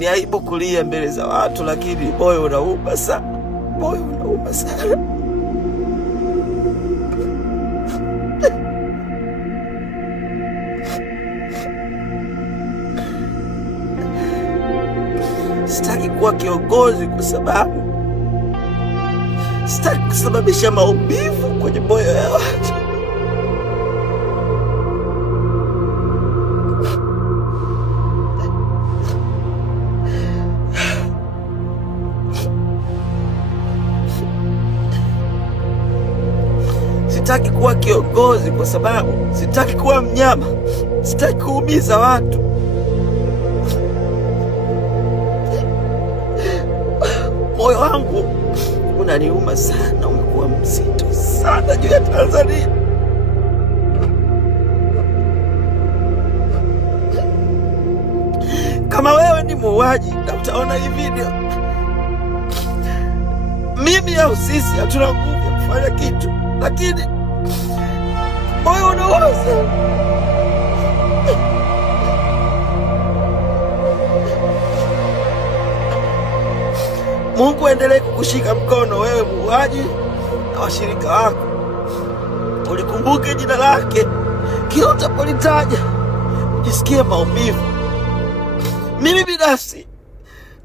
Ni aibu kulia mbele za watu, lakini moyo unauma sana. Moyo unauma sana. Sitaki kuwa kiongozi kwa sababu sitaki kusababisha maumivu kwenye moyo ya watu. Sitaki kuwa kiongozi kwa sababu sitaki kuwa mnyama. Sitaki kuumiza watu. Moyo wangu unaniuma sana, umekuwa mzito sana juu ya Tanzania. Kama wewe ni muuaji na utaona hii video, mimi au sisi hatuna nguvu ya kufanya kitu, lakini moyo unauma sana. Mungu endelee kukushika mkono wewe muuaji na washirika wako. Ulikumbuke jina lake kila utapolitaja, ujisikie maumivu. Mimi binafsi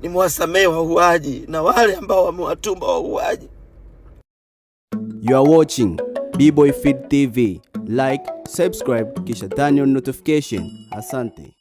nimewasamehe wauaji na wale ambao wamewatuma wauaji. You are watching B-Boy Feed TV. Like, subscribe kisha turn on notification. Asante.